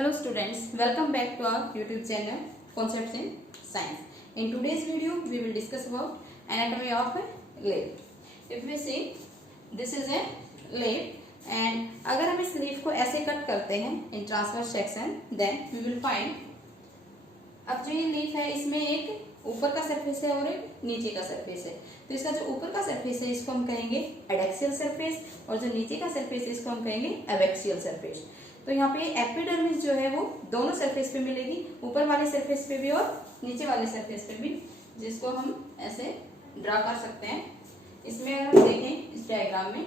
Hello students, welcome back to our YouTube channel Concepts in Science. In today's video, we will discuss about anatomy of a leaf. If we see, this is a leaf and अगर हम इस leaf को ऐसे cut करते हैं in transverse section, then we will find अब जो ये leaf है इसमें एक ऊपर का सरफेस है और एक नीचे का सरफेस है। तो इसका जो ऊपर का सरफेस है इसको हम कहेंगे एडेक्सियल सरफेस और जो नीचे का सरफेस है इसको हम कहेंगे एबैक्सियल सरफेस। तो यहाँ पे एपिडर्मिस जो है वो दोनों सरफेस पे मिलेगी, ऊपर वाले सरफेस पे भी और नीचे वाले सरफेस पे भी, जिसको हम ऐसे ड्रा कर सकते हैं। इसमें अगर हम देखें इस डायग्राम में,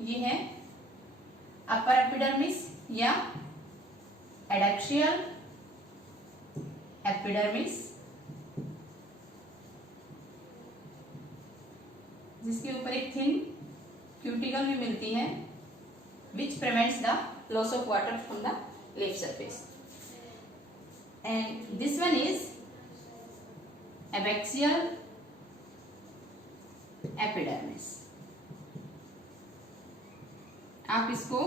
ये है अपर एपिडर्मिस या एडेक्सियल एपिडर्मिस, जिसके ऊपर एक थिन क्यूटिकल भी मिलती है which prevents the loss of water from the leaf surface. And this one is abaxial epidermis. आप इसको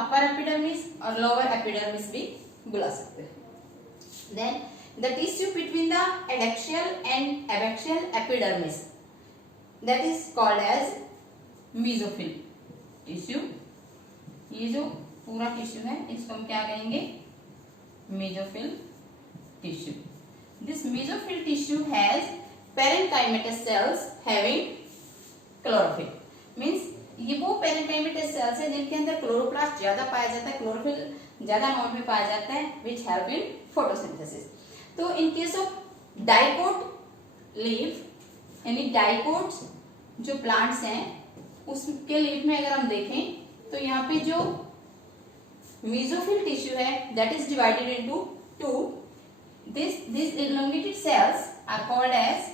अपर एपिडर्मिस और लोअर एपिडर्मिस भी बुला सकते हैं. Then the tissue between the adaxial and abaxial epidermis, that is called as mesophyll tissue. ये जो पूरा टिश्यू है इसको हम क्या कहेंगे? Mesophyll tissue. This mesophyll tissue has parenchymatous cells having chlorophyll. Means ये वो पेरेन्काइमेटस सेल्स है जिनके अंदर क्लोरोप्लास्ट ज्यादा पाया जाता है, क्लोरोफिल ज्यादा अमाउंट में पाया जाता है, विच हेल्प इन फोटोसिंथेसिस. तो in case of dicot leaf, यानी डाइकोट्स जो प्लांट्स हैं उसके लीफ में अगर हम देखें तो यहाँ पे जो मेसोफिल टिश्यू है that is divided into two. This elongated cells are called as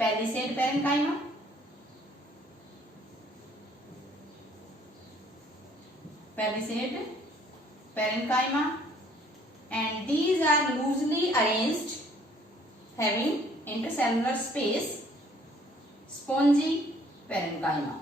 palisade parenchyma, palisade parenchyma, and these are loosely arranged having intercellular space, spongy parenchyma.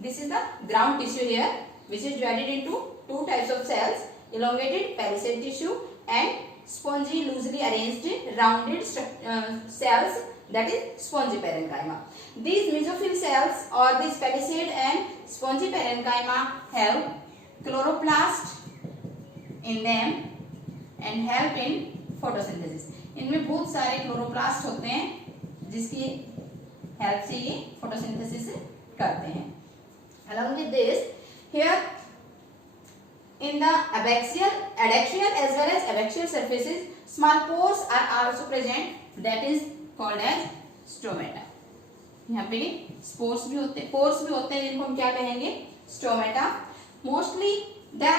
This is the ground tissue here, which is divided into two types of cells: elongated palisade tissue and spongy, loosely arranged, rounded cells, that is spongy parenchyma. These mesophyll cells or these palisade and spongy parenchyma have chloroplast in them and help in photosynthesis. इनमें बहुत सारे chloroplast होते हैं जिसकी help से ये photosynthesis करते हैं. Along with this, here in the adaxial as well as abaxial surfaces, small pores are also present, that is called as stomata. यहाँ पे pores भी होते हैं जिनको हम क्या कहेंगे? Stomata. Mostly the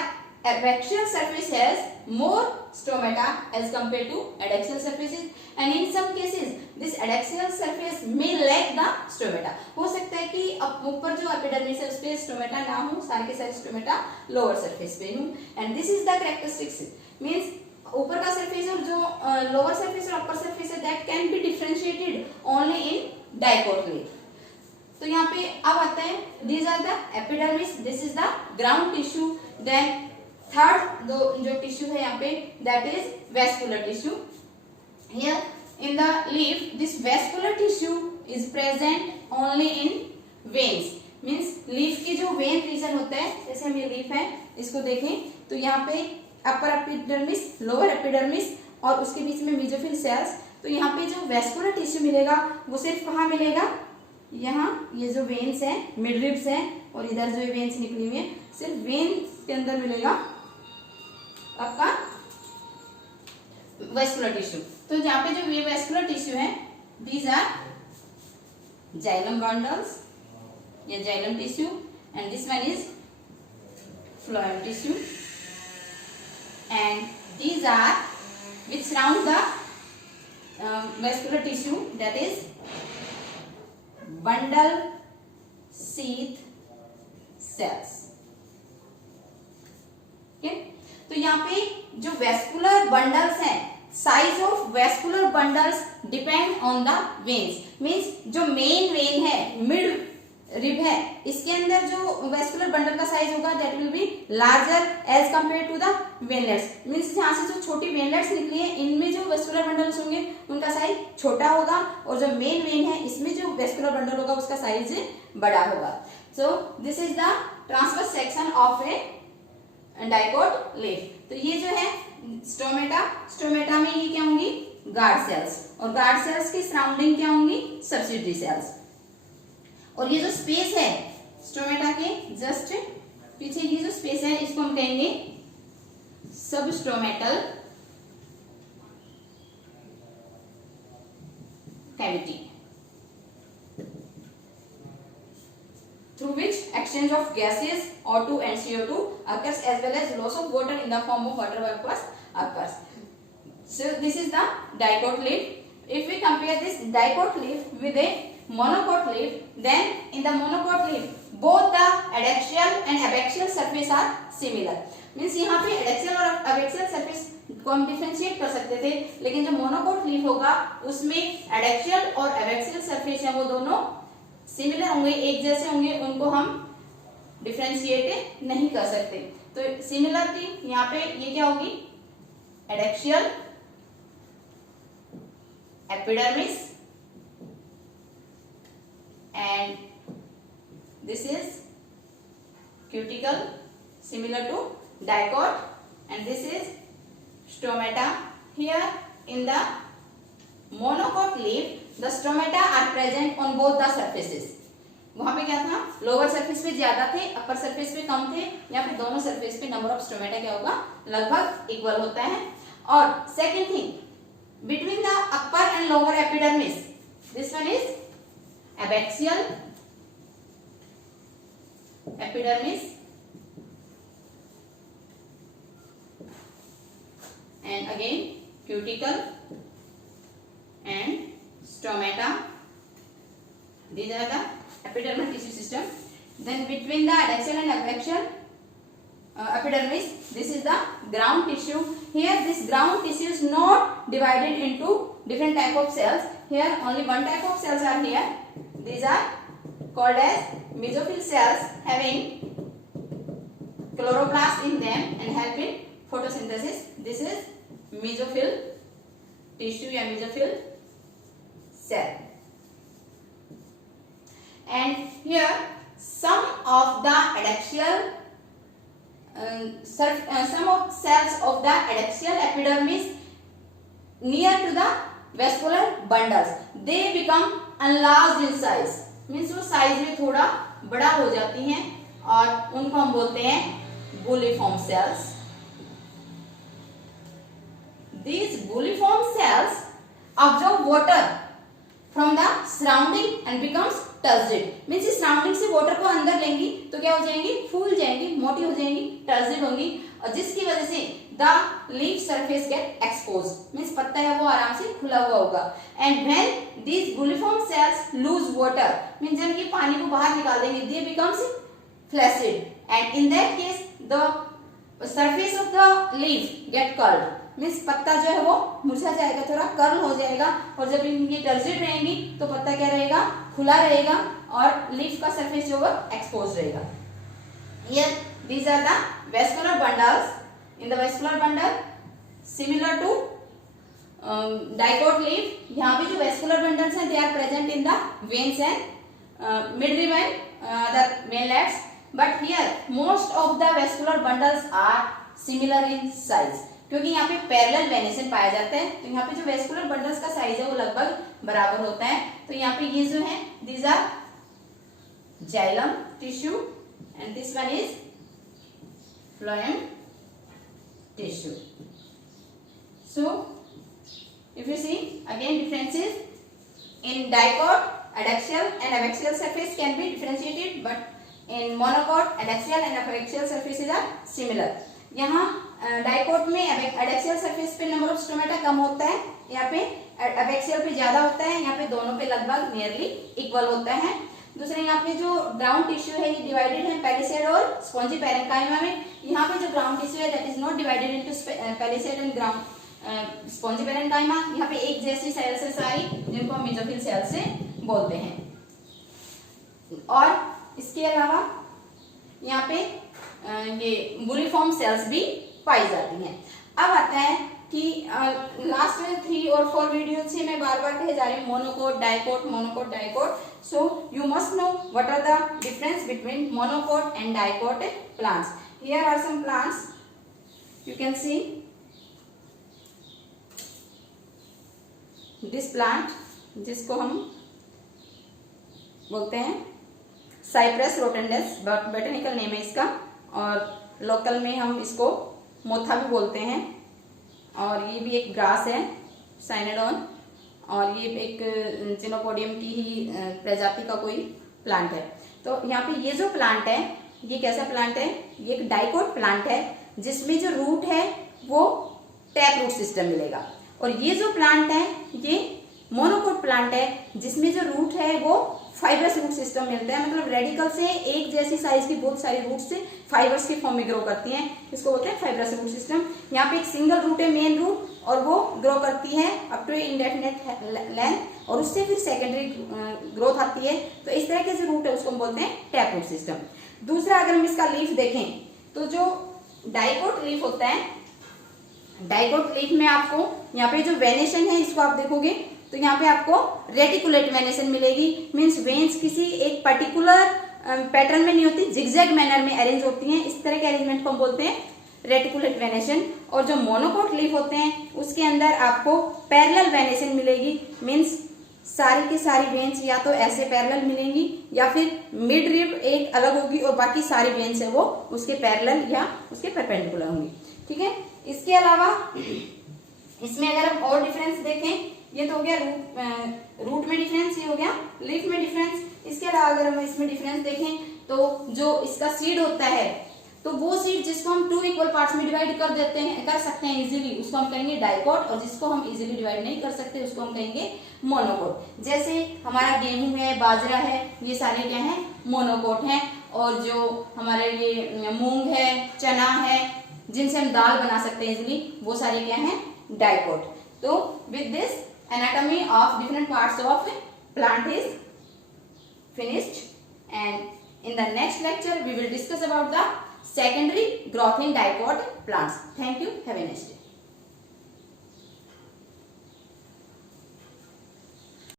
abaxial surface has more stomata as compared to adaxial surfaces, and in some cases this adaxial surface may lack the stomata. हो सकता है कि ऊपर जो एपिडर्मिस है उस पे स्टोमेटा ना हो, सारे के सारे स्टोमेटा लोअर सरफेस पे हो. And this is the characteristics, means ऊपर का सरफेस और जो लोअर सरफेस और अपर सरफेस है that can be differentiated only in dicot leaf. तो यहाँ पे अब आता है these are the epidermis, this is the ground tissue. Then third जो टिश्यू है यहाँ पे that is vascular tissue. Here in the leaf this vascular tissue is present only in veins. means leaf की जो vein region होता है, जैसे हम ये leaf है इसको देखें तो यहाँ पे upper epidermis, lower epidermis और उसके बीच में mesophyll cells. तो यहाँ पे जो vascular tissue मिलेगा वो सिर्फ कहाँ मिलेगा? यहाँ ये जो veins है, midribs है और इधर जो veins निकली हुई है सिर्फ veins के अंदर मिलेगा आपका vascular tissue. तो यहाँ पे जो ये वेस्कुलर टिश्यू है दीज आर जाइलम बंडल्स या xylem tissue, and this one is phloem tissue, and these are which surround the vascular tissue that is bundle sheath cells. तो यहाँ पे जो वेस्कुलर बंडल्स हैं, size of vascular bundles depend on the veins. Means जो main vein है, midrib है, इसके अंदर जो वेस्कुलर बंडल का साइज होगा that will be larger as compare to the veinlets, means जहां से जो छोटी वेनलेट्स निकली है इनमें जो वेस्कुलर बंडल्स होंगे उनका साइज छोटा होगा, और जो मेन वेन है इसमें जो वेस्कुलर बंडल होगा उसका साइज बड़ा होगा। So this is the transverse section of A dicot leaf. तो ये जो है स्टोमेटा, स्टोमेटा में ये क्या होंगी, गार्ड सेल्स, और गार्ड सेल्स की सराउंडिंग क्या होंगी, सब्सिडरी सेल्स। और ये जो स्पेस है स्टोमेटा के जस्ट पीछे, ये जो स्पेस है इसको हम कहेंगे सबस्टोमेटल cavity, through which exchange of gases O2 and CO2 occurs as well as loss of water in the form of water vapors occurs. So this is the dicot leaf. If we compare this dicot leaf with a monocot leaf, then in the monocot leaf both the adaxial and abaxial surface are similar. Means यहाँ पे adaxial और abaxial surface को हम differentiate कर सकते थे, लेकिन जो मोनोकोट लीफ होगा उसमें एडेक्सियल और एबैक्सियल सरफेस है वो दोनों सिमिलर होंगे, एक जैसे होंगे, उनको हम डिफरेंशिएट नहीं कर सकते। तो सिमिलरिटी यहाँ पे ये क्या होगी, adaxial epidermis and this is cuticle similar to dicot and this is stomata. Here in the monocot leaf the stomata are present on both the surfaces. वहां पे क्या था, लोअर सरफेस पे ज्यादा थे, अपर सरफेस पे कम थे, या फिर दोनों सरफेस पे नंबर ऑफ स्टोमेटा क्या होगा, लगभग इक्वल होता है। और second thing, between the upper and lower epidermis, this one is abaxial epidermis and again cuticle and stomata, these are the epidermal tissue system. Then between the adaxial and abaxial epidermis, this is the ground tissue. Here this ground tissue is not divided into different type of cells. Here only one type of cells are here. These are called as mesophyll cells having chloroplast in them and help in photosynthesis. This is mesophyll tissue या mesophyll cell. And here some of the adaxial some of cells of the adaxial epidermis near to the vascular bundles, they become enlarged in size. Means वो size में थोड़ा बड़ा हो जाती हैं और उनको हम बोलते हैं bulliform cells. These buliform cells absorb water from the surrounding and becomes turgid. Means इस surrounding से water को अंदर लेंगी तो क्या हो जाएंगी, फूल जाएंगी, मोटी हो जाएंगी, turgid होंगी, और जिसकी वजह से the leaf surface get exposed. Means पत्ता है वो आराम से खुला हुआ होगा। And when these buliform cells lose water, means जब ये पानी को बाहर निकाल देंगे, they becomes flaccid. And in that case the surface of the leaf get curled. Means पत्ता जो है वो मुरझा जाएगा, थोड़ा कर्ल हो जाएगा, और जब ये टर्जिड रहेंगी तो पत्ता क्या रहेगा, खुला रहेगा, और लीफ का सरफेस जो है एक्सपोज रहेगा। Here these are the vascular bundles. In the vascular bundle similar to dicot leaf, यहाँ पे जो vascular bundles हैं they are present in the veins and midrib and other veins, but here most of the vascular bundles are similar in size. क्योंकि यहाँ पे parallel venation पाया जाता है, तो यहाँ पे जो वेस्कुलर बंडल्स का साइज है वो लगभग बराबर होता है। तो यहाँ पे ये जो है these are xylem tissue and this one is phloem tissue. So if you see again differences in dicot, adaxial and abaxial surface can be differentiated, but in monocot adaxial and abaxial surfaces are similar. यहाँ dicot में adaxial surface पे number of stomata कम होता है, यहाँ पे abaxial पे ज्यादा होता है, यहाँ पे दोनों पे लगभग नियरली इक्वल होता है। दूसरे यहाँ पे जो ग्राउंड टिश्यू है ये डिवाइडेड है पेलिसेड और स्पॉन्जी पैरेन्काइमा में। यहाँ पे जो ग्राउंड टिश्यू है that is not divided into palisade and ground spongy parenchyma. यहाँ पे एक जैसी सेल्स है सारी, जिनको हम मेसोफिल सेल्स से बोलते हैं। और इसके अलावा यहाँ पे ये बुलिफॉर्म सेल्स भी पाई जाती हैं। अब आता है कि लास्ट 3 और 4 वीडियो से मैं बार बार कहे जा रही हूँ monocot, dicot, monocot, dicot. So you must know what are the difference between monocot and dicot plants. Here are some plants you can see this plant, जिसको हम बोलते हैं साइप्रस रोटेंडस, बॉटनिकल नेम है इसका, और लोकल में हम इसको मोथा भी बोलते हैं। और ये भी एक ग्रास है साइनेडोन, और ये एक चिनोपोडियम की ही प्रजाति का कोई प्लांट है। तो यहाँ पे ये जो प्लांट है ये कैसा प्लांट है, ये एक डाइकोट प्लांट है जिसमें जो रूट है वो टैप रूट सिस्टम मिलेगा। और ये जो प्लांट है ये मोनोकोट प्लांट है जिसमें जो रूट है वो फाइबरस रूट सिस्टम मिलता है, मतलब रेडिकल से एक जैसी साइज की बहुत सारी रूट से फाइबर्स के फॉर्म में ग्रो करती हैं, इसको बोलते हैं फाइबरस रूट सिस्टम। यहाँ पे एक सिंगल रूट है मेन रूट, और वो ग्रो करती है अप टू इंडेफिनेट लेंथ, और उससे फिर सेकेंडरी ग्रोथ आती है। तो इस तरह के जो रूट है उसको हम बोलते हैं टैप रूट सिस्टम। दूसरा, अगर हम इसका लीफ देखें तो जो डाइकोट लीफ होता है, डाइकोट लीफ में आपको यहाँ पे जो वेनेशन है इसको आप देखोगे तो यहाँ पे आपको रेटिकुलेट वेनेशन मिलेगी। मींस वेन्स किसी एक पर्टिकुलर पैटर्न में नहीं होती, जिगजैग मैनर में अरेंज होती हैं। इस तरह के अरेंजमेंट को हम बोलते हैं रेटिकुलेट वेनेशन। और जो मोनोकोट लीफ होते हैं उसके अंदर आपको पैरेलल वेनेशन मिलेगी। मींस सारी की सारी वेन्स या तो ऐसे पैरेलल मिलेंगी या फिर मिड रिब एक अलग होगी और बाकी सारी वेन्स है वो उसके पैरेलल या उसके परपेंडिकुलर होंगी। ठीक है। इसके अलावा इसमें अगर हम और डिफरेंस देखें, ये तो हो गया रूट में डिफरेंस, ये हो गया लीफ में डिफरेंस। इसके अलावा अगर हम इसमें डिफरेंस देखें तो जो इसका सीड होता है तो वो सीड जिसको हम 2 इक्वल पार्ट्स में डिवाइड कर सकते हैं इजीली, उसको हम कहेंगे डाइकोट, और जिसको हम इजीली डिवाइड नहीं कर सकते उसको हम कहेंगे मोनोकोट। जैसे हमारा गेहूं है, बाजरा है, ये सारे क्या हैं, मोनोकोट हैं। और जो हमारे ये मूंग है, चना है, जिनसे हम दाल बना सकते हैं इजीली, वो सारे क्या हैं, डाइकोट। तो with this anatomy of different parts of plant is finished, and in the next lecture we will discuss about the secondary growth in dicot plants. Thank you. Have a nice day.